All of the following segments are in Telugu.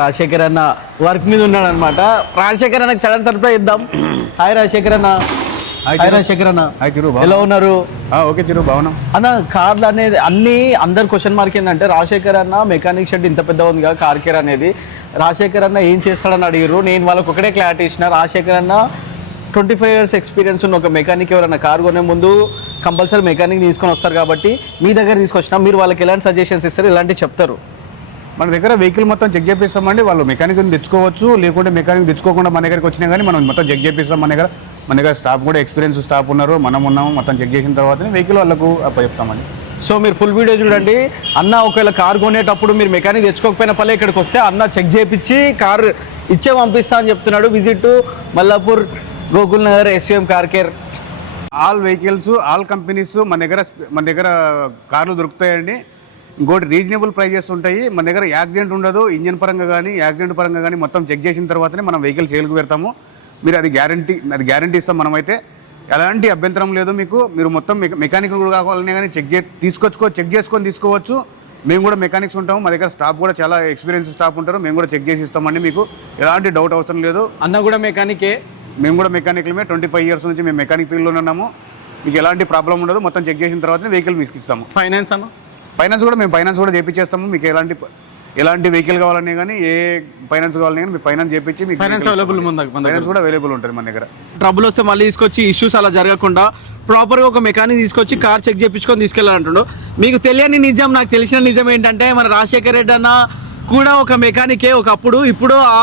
రాజశేఖర్ అన్న వర్క్ మీద ఉన్నాడు అనమాట రాజశేఖర్ అన్నకి సడన్ సర్ప్రైజ్ ఇద్దాం. హాయ్ రాజశేఖర్ అన్న. హాయ్. రాజశేఖర్ అన్న. హాయ్ బాగున్నా? ఎలా ఉన్నారు? ఓకే చిరు బాగున్నాం. అన్న కార్లు అనేది అన్ని అందరు క్వశ్చన్ మార్క్ ఏంటంటే రాజశేఖర్ అన్న మెకానిక్ షెడ్ ఇంత పెద్ద ఉంది కదా కార్ కేర్ అనేది. రాజశేఖర్ అన్న ఏం చేస్తాడని అడిగారు నేను వాళ్ళకి ఒకటే క్లారిటీ ఇచ్చిన రాజశేఖర్ అన్న ట్వంటీ ఫైవ్ ఇయర్స్ ఎక్స్పీరియన్స్ ఉన్న ఒక మెకానిక్ ఎవరైనా కార్ కొనే ముందు కంపల్సరీ మెకానిక్ తీసుకొని వస్తారు కాబట్టి మీ దగ్గర తీసుకొచ్చిన మీరు వాళ్ళకి ఎలాంటి సజెషన్స్ ఇస్తారు? ఇలాంటివి చెప్తారు. మన దగ్గర వెహికల్ మొత్తం చెక్ చేపిస్తామండి. వాళ్ళు మెకానిక్ తెచ్చుకోవచ్చు. లేకుంటే మెకానిక్ తెచ్చుకోకుండా మన దగ్గరికి వచ్చినా కానీ మనం మొత్తం చెక్ చేపిస్తాం మన దగ్గర. మన దగ్గర స్టాఫ్ కూడా ఎక్స్పీరియన్స్ స్టాఫ్ ఉన్నారు. మనం ఉన్నాము మొత్తం చెక్ చేసిన తర్వాతనే వెహికల్ వాళ్ళకు చెప్తామండి. సో మీరు ఫుల్ వీడియో చూడండి. అన్న ఒకవేళ కార్ కొనేటప్పుడు మీరు మెకానిక్ తెచ్చుకోకపోయినా పల్లె ఇక్కడికి వస్తే అన్న చెక్ చేయించి కార్ ఇచ్చే పంపిస్తా అని చెప్తున్నాడు. Visit Mallapur Gokul Nagar SVM car care all vehicles all companies మన దగ్గర మన దగ్గర కార్లు దొరుకుతాయండి. ఇంకోటి రీజనబుల్ ప్రైజెస్ ఉంటాయి. మన దగ్గర యాక్సిడెంట్ ఉండదు. ఇంజన్ పరంగా కానీ యాక్సిడెంట్ పరంగా కానీ మొత్తం చెక్ చేసిన తర్వాతనే మనం వెహికల్ సేల్కి పెడతాము. మీరు అది గ్యారంటీ అది గ్యారంటీ ఇస్తాం మనమైతే. ఎలాంటి అభ్యంతరం లేదు మీకు. మీరు మొత్తం మెకానిక్ కూడా కావాలనే కానీ చెక్ చే తీసుకొచ్చుకో చెక్ చేసుకొని తీసుకోవచ్చు. మేము కూడా మెకానిక్స్ ఉంటాము. మా దగ్గర స్టాఫ్ కూడా చాలా ఎక్స్పీరియన్స్ స్టాఫ్ ఉంటారు. మేము కూడా చెక్ చేసి ఇస్తామండి మీకు. ఎలాంటి డౌట్ అవసరం లేదు. అన్న కూడా మెకానికే? మేము కూడా మెకానికల్మే. ట్వంటీ ఫైవ్ ఇయర్స్ నుంచి మేము మెకానిక్ ఫీల్డ్లో ఉన్నాము. మీకు ఎలాంటి ప్రాబ్లం ఉండదు. మొత్తం చెక్ చేసిన తర్వాత వెహికల్ మీకు ఇస్తాము. ఫైనాన్స్ అన్న? ఫైనాన్స్ కూడా మేము ఫైనాన్స్ కూడా చేపించేస్తాము. మీకు ఎలాంటి ఎలాంటి వెహికల్ కావాలని కానీ ఏ ఫైనాన్స్ కావాలని కానీ మీకు ఫైనాన్స్ చేపించి మీకు ఫైనాన్స్ అవైలబుల్ ఫైనాన్స్ కూడా అవైలబుల్ ఉంటుంది మన దగ్గర. ట్రబుల్ వస్తే మళ్ళీ తీసుకొచ్చి ఇష్యూస్ అలా జరగకుండా ప్రాపర్గా ఒక మెకానిక్ తీసుకొచ్చి కార్ చెక్ చేయించుకొని తీసుకెళ్ళాలంటుండు. మీకు తెలియని నిజం నాకు తెలిసిన నిజం ఏంటంటే మన రాజశేఖర్ రెడ్డి అన్న కూడా ఒక మెకానికే ఒకప్పుడు. ఇప్పుడు ఆ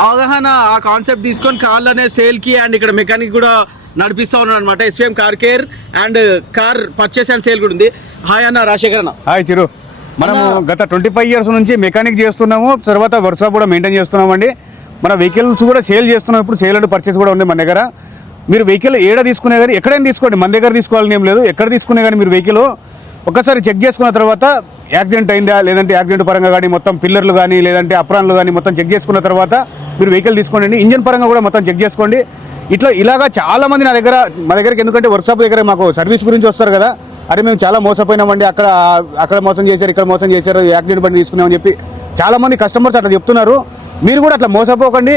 అవగాహన ఆ కాన్సెప్ట్ తీసుకొని కార్లు అనే సేల్కి అండ్ ఇక్కడ మెకానిక్ కూడా నడిపిస్తా ఉన్నాడు అనమాట SVM car care and car purchase and sale కూడా ఉంది. హాయ్ అన్న రాజశేఖర్ అన్న. హాయ్ చిరు మనము గత ట్వంటీ ఫైవ్ ఇయర్స్ నుంచి మెకానిక్ చేస్తున్నాము. తర్వాత వర్షాప్ కూడా మెయింటైన్ చేస్తున్నామండి. మన వెహికల్స్ కూడా సేల్ చేస్తున్నాం ఇప్పుడు సేల్ అండ్ పర్చేస్ కూడా ఉంది మన దగ్గర. మీరు వెహికల్ ఏడ తీసుకునే కానీ ఎక్కడైనా తీసుకోండి. మన దగ్గర తీసుకోవాలని ఏం లేదు. ఎక్కడ తీసుకునే కానీ మీరు వెహికల్ ఒకసారి చెక్ చేసుకున్న తర్వాత యాక్సిడెంట్ అయిందా? లేదంటే యాక్సిడెంట్ పరంగా కానీ మొత్తం పిల్లర్లు కానీ లేదంటే అప్రాన్లు కానీ మొత్తం చెక్ చేసుకున్న తర్వాత మీరు వెహికల్ తీసుకోండి. ఇంజన్ పరంగా కూడా మొత్తం చెక్ చేసుకోండి. ఇట్లా ఇలాగా చాలామంది నా దగ్గర మా దగ్గరికి ఎందుకంటే వర్క్షాప్ దగ్గర మాకు సర్వీస్ గురించి వస్తారు కదా. అరే మేము చాలా మోసపోయినామండి. అక్కడ అక్కడ మోసం చేశారు ఇక్కడ మోసం చేశారు యాక్సిడెంట్ బండి తీసుకున్నామని చెప్పి చాలా మంది కస్టమర్స్ అట్లా చెప్తున్నారు. మీరు కూడా అట్లా మోసపోకండి.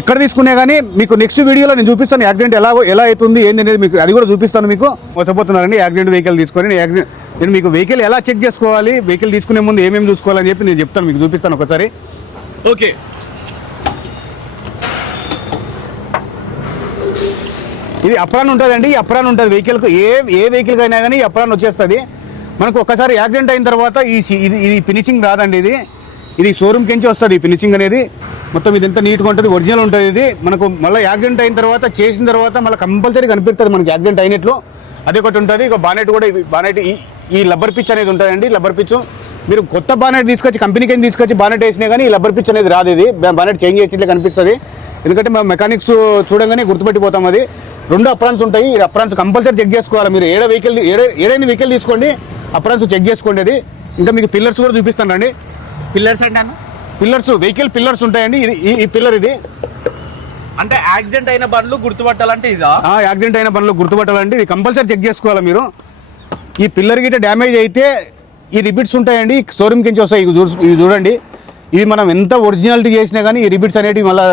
ఇక్కడ తీసుకునే కానీ మీకు నెక్స్ట్ వీడియోలో నేను చూపిస్తాను యాక్సిడెంట్ ఎలా ఎలా అవుతుంది ఏంది అనేది మీకు అది కూడా చూపిస్తాను మీకు. మోసపోతున్నారండి. యాక్సిడెంట్ వెహికల్ తీసుకొని నేను యాక్సిడెంట్ నేను మీకు వెహికల్ ఎలా చెక్ చేసుకోవాలి వెహికల్ తీసుకునే ముందు ఏమేమి చూసుకోవాలని చెప్పి నేను చెప్తాను మీకు చూపిస్తాను ఒకసారి. ఓకే ఇది అప్రాన్ ఉంటుందండి ఈ అప్రాన్ ఉంటుంది. వెహికల్కు ఏ ఏ వెహికల్ అయినా కానీ ఈ అప్రాన్ వచ్చేస్తుంది. మనకు ఒక్కసారి యాక్సిడెంట్ అయిన తర్వాత ఈ సి- ఇది ఇది ఫినిషింగ్ రాదండి ఇది. ఇది షోరూమ్ నుంచి వస్తుంది ఈ ఫినిషింగ్ అనేది. మొత్తం ఇది ఎంత నీట్గా ఉంటుంది ఒరిజినల్ ఉంటుంది ఇది. మనకు మళ్ళీ యాక్సిడెంట్ అయిన తర్వాత చేసిన తర్వాత మళ్ళీ కంపల్సరీ కనిపిస్తుంది మనకి యాక్సిడెంట్ అయినట్లు. అదే ఒకటి ఉంటుంది ఇక బానెట్ కూడా బానెట్ ఈ ఈ లబ్బర్ పిచ్ అనేది ఉంటుందండి లబ్బర్ పిచ్ మీరు కొత్త బానెట్ తీసుకొచ్చి కంపెనీకి తీసుకొచ్చి బానెట్ వేసినా కానీ లబ్బర్ పిచ్ అనేది రాదు ఇది. బానెట్ చేంజ్ చేసినట్లే కనిపిస్తుంది. ఎందుకంటే మేము మెకానిక్స్ చూడంగానే గుర్తుపెట్టిపోతాం అది. రెండు అప్రాన్స్ ఉంటాయి. ఈ అప్రాన్స్ కంపల్సరీ చెక్ చేసుకోవాలి. మీరు ఏడ వెహికల్ ఏడే ఏడైనా వెహికల్ తీసుకోండి అప్రాన్స్ చెక్ చేసుకోండి అది. ఇంకా మీకు పిల్లర్స్ కూడా చూపిస్తాను రండి. పిల్లర్స్ అంటే పిల్లర్స్ వెహికల్ పిల్లర్స్ ఉంటాయండి. ఇది ఈ- పిల్లర్ ఇది. అంటే యాక్సిడెంట్ అయిన బండ్లు గుర్తుపట్టాలంటే ఇదా? ఆ యాక్సిడెంట్ అయిన పనులు గుర్తుపట్టాలండి. ఇది కంపల్సరీ చెక్ చేసుకోవాలి మీరు. ఈ పిల్లర్ గిట్ట డ్యామేజ్ అయితే ఈ రిబిట్స్ ఉంటాయండి. షోరూమ్ కించి వస్తాయి. ఇవి ఇవి చూడండి. ఇవి మనం ఎంత ఒరిజినాలిటీ చేసినా కానీ ఈ రిబిట్స్ అనేటివి మళ్ళీ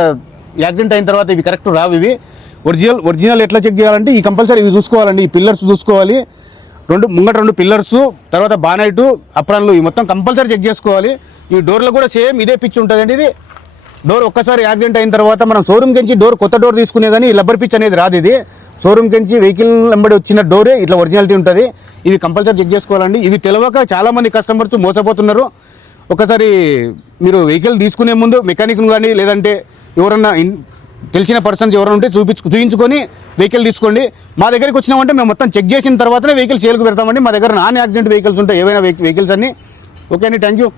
యాక్సిడెంట్ అయిన తర్వాత ఇవి కరెక్ట్ రావు ఇవి. ఒరిజినల్ ఒరిజినల్ ఎట్లా చెక్ చేయాలంటే ఈ కంపల్సరీ ఇవి చూసుకోవాలండి. ఈ పిల్లర్స్ చూసుకోవాలి. రెండు ముంగట రెండు పిల్లర్స్ తర్వాత బానైటు అప్రాన్లు ఇవి మొత్తం కంపల్సరీ చెక్ చేసుకోవాలి. ఈ డోర్లో కూడా సేమ్ ఇదే పిచ్ ఉంటుందండి ఇది. డోర్ ఒక్కసారి యాక్సిడెంట్ అయిన తర్వాత మనం షోరూమ్ నుంచి డోర్ కొత్త డోర్ తీసుకునే కానీ లబ్బర్ పిచ్ అనేది రాదు ఇది. షోరూమ్ నుంచి వెహికల్ వెంబడి వచ్చిన డోరే ఇట్లా ఒరిజినాలిటీ ఉంటుంది. ఇవి కంపల్సరీ చెక్ చేసుకోవాలండి. ఇవి తెలియక చాలామంది కస్టమర్స్ మోసపోతున్నారు. ఒకసారి మీరు వెహికల్ తీసుకునే ముందు మెకానిక్ కానీ లేదంటే ఎవరన్నా తెలిసిన పర్సన్స్ ఎవరైనా ఉంటే చూపించు చూపించుకొని వెహికల్ తీసుకోండి. మా దగ్గరికి వచ్చినామంటే మేము మొత్తం చెక్ చేసిన తర్వాతనే వెహికల్ సేల్కి పెడతామండి. మా దగ్గర నాన్ యాక్సిడెంట్ వెహికల్స్ ఉంటాయి. ఏవైనా వెహికల్స్ అన్ని. ఓకే అండి. Thank you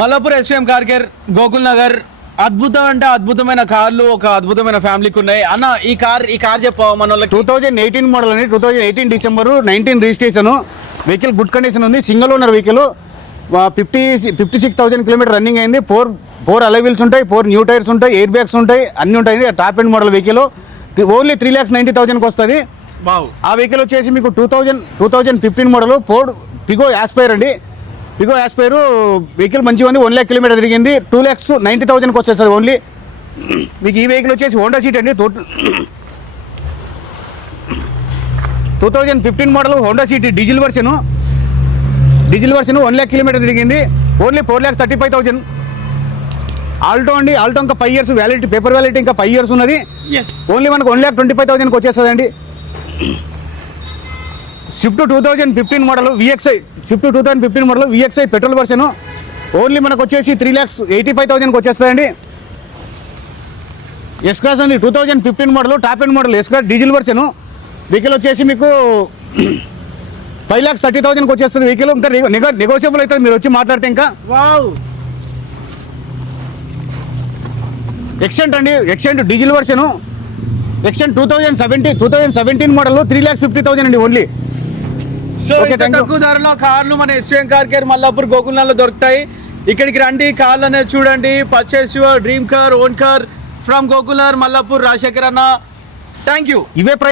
Mallapur SVM car care Gokul Nagar అద్భుతం అంటే అద్భుతమైన కార్లు ఒక అద్భుతమైన ఫ్యామిలీకి ఉన్నాయి అన్న ఈ కార్ ఈ కార్ చెప్పావా మన వాళ్ళకి టూ థౌజండ్ ఎయిటీన్ మోడల్ అండి two thousand eighteen December nineteen registration vehicle good condition ఉంది single owner vehicle fifty fifty six thousand kilometer running అయింది. ఫోర్ ఫోర్ అలైవిల్స్ ఉంటాయి ఫోర్ న్యూ టైర్స్ ఉంటాయి ఎయిర్ బ్యాగ్స్ ఉంటాయి అన్ని ఉంటాయి. Top end model vehicle only three lakhs ninety థౌసండ్కి వస్తుంది బావు ఆ వెహికల్ వచ్చేసి మీకు two thousand two thousand fifteen model Ford Figo Aspire అండి. ఇగో యాజ్ పేరు వెహికల్ మంచిగా ఉంది. వన్ ల్యాక్ కిలోమీటర్ తిరిగింది. టూ ల్యాక్స్ నైంటీ థౌసండ్కి వచ్చేస్తుంది ఓన్లీ మీకు ఈ వెహికల్ వచ్చేసి హోండా సీట్ అండి. Two thousand fifteen model Honda City diesel version diesel version one lakh kilometer తిరిగింది. Only four lakhs thirty five thousand Alto అండి. ఆల్టో ఇంకా five years validity paper validity ఇంకా ఫైవ్ ఇయర్స్ ఉన్నది. ఓన్లీ మనకు వన్ ల్యాక్ ట్వంటీ ఫైవ్ థౌసండ్కి వచ్చేస్తుందండి. Swift two thousand fifteen model VXI Swift two thousand fifteen model VXI petrol version only మనకు వచ్చేసి త్రీ ల్యాక్స్ ఎయిటీ ఫైవ్ థౌసండ్కి వచ్చేస్తుందండి ఎస్క్రాస్ అండి two thousand fifteen model top end model S Cross diesel version vehicle వచ్చేసి మీకు ఫైవ్ ల్యాక్స్ థర్టీ థౌసండ్కి వచ్చేస్తుంది వెహికల్ ఇంకా నెగో నెగోషియబుల్ అవుతుంది మీరు వచ్చి మాట్లాడితే ఇంకా. ఎక్సెంట్ అండి Xcent diesel version Xcent two thousand seventeen two thousand seventeen model three lakhs fifty thousand అండి ఓన్లీ సో. తక్కువ ధరలో కార్లు మన ఎస్వీఎం కార్ కేర్ మల్లాపూర్ గోకులంలో దొరుకుతాయి. ఇక్కడికి రండి కార్లు అనేది చూడండి. Purchase your dream car own car from గోకులర్ Mallapur Rajasekhar అన్న. థ్యాంక్ యూ ఇవే